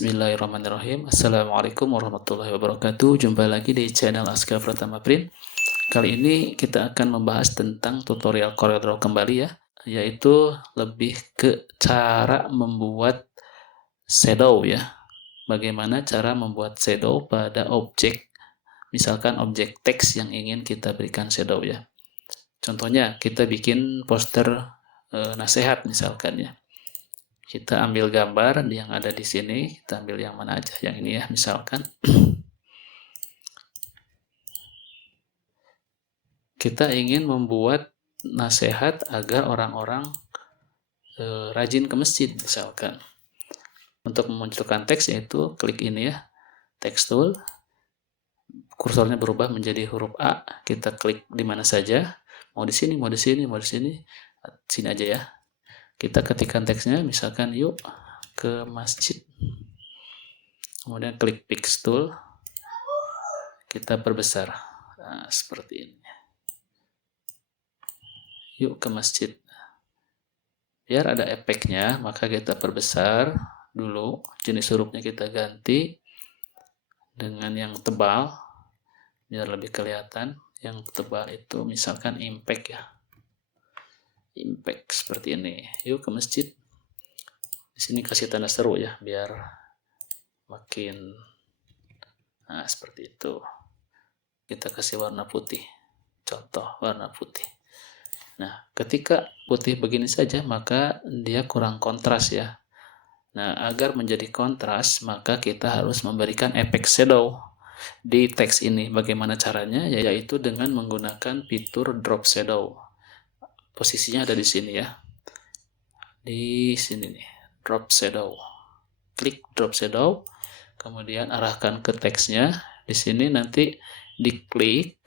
Bismillahirrahmanirrahim. Assalamualaikum warahmatullahi wabarakatuh. Jumpa lagi di channel Aska Pratama Print. Kali ini kita akan membahas tentang tutorial CorelDRAW kembali ya, yaitu lebih ke cara membuat shadow ya. Bagaimana cara membuat shadow pada objek, misalkan objek teks yang ingin kita berikan shadow ya. Contohnya kita bikin poster nasihat misalkan ya. Kita ambil gambar yang ada di sini, kita ambil yang mana aja, yang ini ya misalkan. Kita ingin membuat nasihat agar orang-orang rajin ke masjid misalkan. Untuk memunculkan teks yaitu klik ini ya, text tool, kursornya berubah menjadi huruf A, kita klik di mana saja, mau di sini, mau di sini, mau di sini, sini aja ya. Kita ketikkan teksnya, misalkan yuk ke masjid. Kemudian klik Pix tool, kita perbesar. Nah, seperti ini. Yuk ke masjid. Biar ada efeknya, maka kita perbesar dulu. Jenis hurufnya kita ganti dengan yang tebal, biar lebih kelihatan. Yang tebal itu misalkan impact ya. Impact seperti ini. Yuk ke masjid. Di sini kasih tanda seru ya, biar makin, nah seperti itu. Kita kasih warna putih. Contoh warna putih. Nah, ketika putih begini saja, maka dia kurang kontras ya. Nah, agar menjadi kontras, maka kita harus memberikan efek shadow di teks ini. Bagaimana caranya? Yaitu dengan menggunakan fitur drop shadow. Posisinya ada di sini ya. Di sini nih, drop shadow. Klik drop shadow, kemudian arahkan ke teksnya. Di sini nanti diklik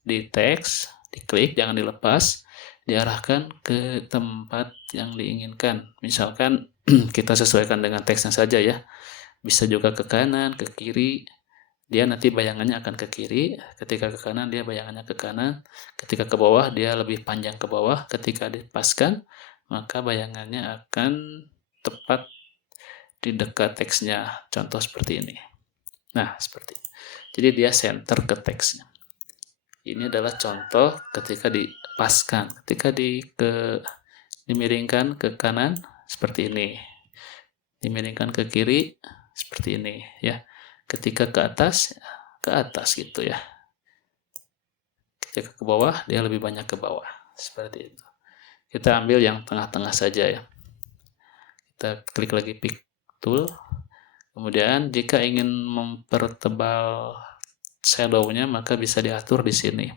di teks, diklik jangan dilepas, diarahkan ke tempat yang diinginkan. Misalkan kita sesuaikan dengan teksnya saja ya. Bisa juga ke kanan, ke kiri. Dia nanti bayangannya akan ke kiri, ketika ke kanan dia bayangannya ke kanan, ketika ke bawah dia lebih panjang ke bawah, ketika dipaskan maka bayangannya akan tepat di dekat teksnya. Contoh seperti ini. Nah, seperti ini. Jadi dia center ke teksnya. Ini adalah contoh ketika dipaskan, ketika dimiringkan ke kanan seperti ini, dimiringkan ke kiri seperti ini ya. Ketika ke atas gitu ya. Ketika ke bawah dia lebih banyak ke bawah seperti itu. Kita ambil yang tengah-tengah saja ya. Kita klik lagi pick tool. Kemudian jika ingin mempertebal shadow-nya maka bisa diatur di sini.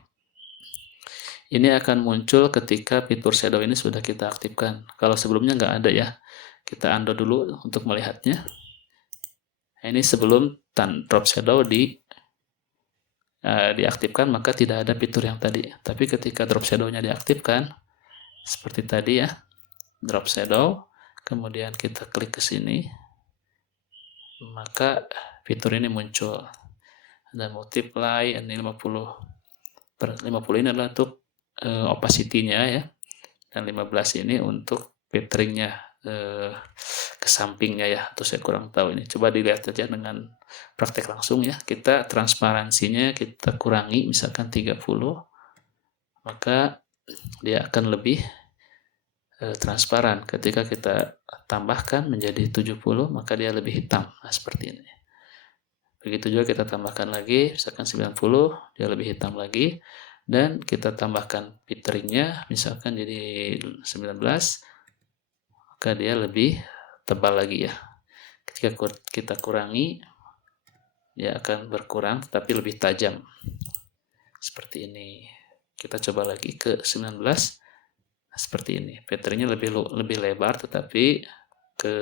Ini akan muncul ketika fitur shadow ini sudah kita aktifkan. Kalau sebelumnya nggak ada ya. Kita undo dulu untuk melihatnya. Ini sebelum drop shadow diaktifkan maka tidak ada fitur yang tadi. Tapi ketika drop shadow-nya diaktifkan, seperti tadi ya, drop shadow, kemudian kita klik ke sini, maka fitur ini muncul. Ada multiply, ini 50 ini adalah untuk opacity-nya ya, dan 15 ini untuk filteringnya ke sampingnya ya, atau saya kurang tahu ini. Coba dilihat saja dengan praktek langsung ya. Kita transparansinya kita kurangi misalkan 30, maka dia akan lebih transparan. Ketika kita tambahkan menjadi 70, maka dia lebih hitam. Nah, seperti ini. Begitu juga kita tambahkan lagi, misalkan 90, dia lebih hitam lagi. Dan kita tambahkan filteringnya, misalkan jadi 19, maka dia lebih tebal lagi ya. Ketika kita kurangi, dia akan berkurang tapi lebih tajam. Seperti ini. Kita coba lagi ke 19. Nah, seperti ini. Filternya lebih lebar tetapi ke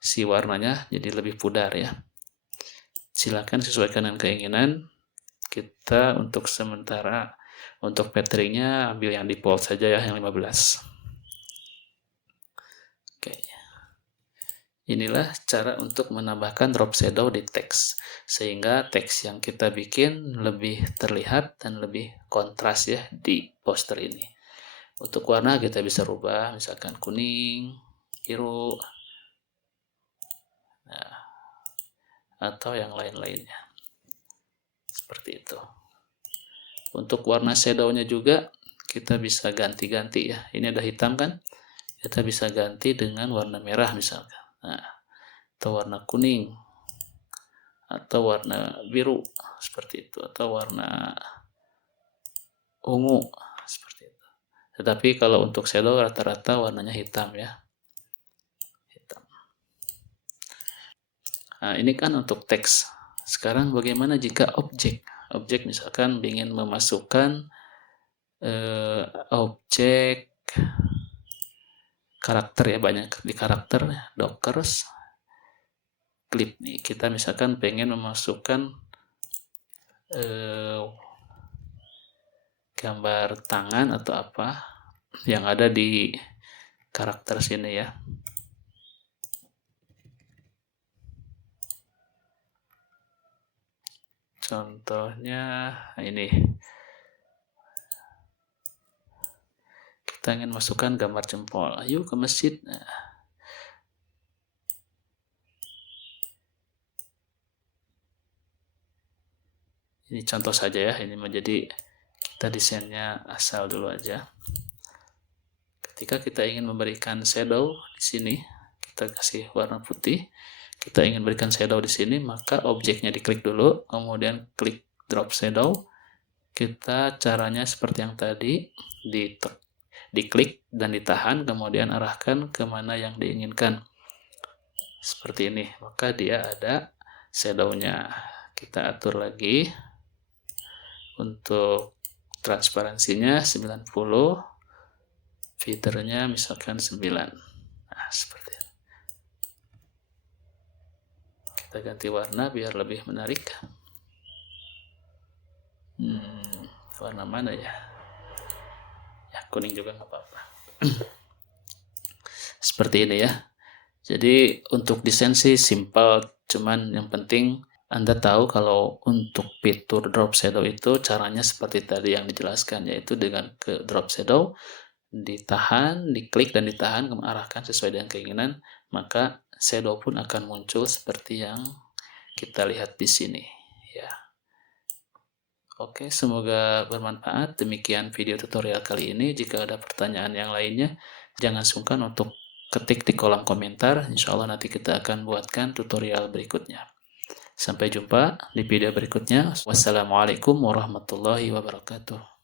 si warnanya jadi lebih pudar ya. Silakan sesuaikan dengan keinginan. Kita untuk sementara untuk filteringnya ambil yang default saja ya, yang 15. Oke. Inilah cara untuk menambahkan drop shadow di teks, sehingga teks yang kita bikin lebih terlihat dan lebih kontras ya di poster ini. Untuk warna kita bisa rubah, misalkan kuning, biru. Nah, atau yang lain-lainnya. Seperti itu. Untuk warna shadownya juga kita bisa ganti-ganti ya. Ini ada hitam kan? Kita bisa ganti dengan warna merah misalkan. Nah, atau warna kuning, atau warna biru seperti itu, atau warna ungu seperti itu. Tetapi kalau untuk shadow rata-rata warnanya hitam ya. Hitam. Nah, ini kan untuk teks. Sekarang bagaimana jika objek? Objek misalkan ingin memasukkan objek karakter ya, banyak di karakter dockers clip nih. Kita misalkan pengen memasukkan gambar tangan atau apa yang ada di karakter sini ya. Contohnya ini. Kita ingin masukkan gambar jempol. Ayo ke masjid. Nah. Ini contoh saja ya. Ini menjadi kita desainnya asal dulu aja. Ketika kita ingin memberikan shadow di sini, kita kasih warna putih. Kita ingin berikan shadow di sini, maka objeknya diklik dulu, kemudian klik drop shadow. Kita caranya seperti yang tadi, diklik dan ditahan, kemudian arahkan kemana yang diinginkan. Seperti ini, maka dia ada shadow-nya. Kita atur lagi untuk transparansinya 90, feedernya misalkan 9. Nah, seperti itu. Kita ganti warna biar lebih menarik. Warna mana ya? Ya, kuning juga nggak apa-apa. Seperti ini ya. Jadi untuk desain sih simple, cuman yang penting Anda tahu kalau untuk fitur drop shadow itu caranya seperti tadi yang dijelaskan, yaitu dengan ke drop shadow, ditahan, diklik dan ditahan, mengarahkan sesuai dengan keinginan, maka shadow pun akan muncul seperti yang kita lihat di sini ya. Oke, semoga bermanfaat. Demikian video tutorial kali ini. Jika ada pertanyaan yang lainnya, jangan sungkan untuk ketik di kolom komentar. Insya Allah nanti kita akan buatkan tutorial berikutnya. Sampai jumpa di video berikutnya. Wassalamualaikum warahmatullahi wabarakatuh.